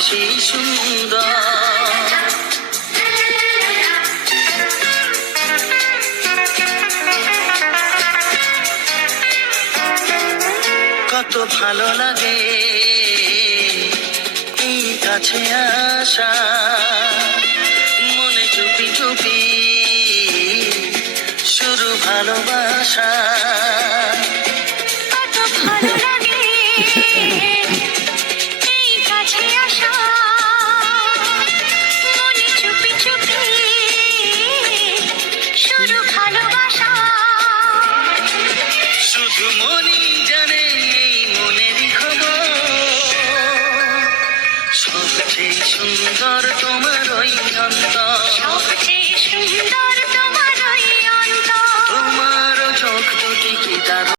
বেশি সুন্দর। কত ভালো লাগে এই কাছে আসা, মনে চুপি চুপি শুরু ভালোবাসা। কত ভালো লাগে এই কাছে আসা, মনে চুপি চুপি শুরু ভালোবাসা। শুধু মনই জানে এই মনেরই খবর, সবচেয়ে সুন্দর তোমার ওই অন্তর, সবচেয়ে সুন্দর তোমার ওই অন্তর। তোমার চোখ দুটি কি দারুণ।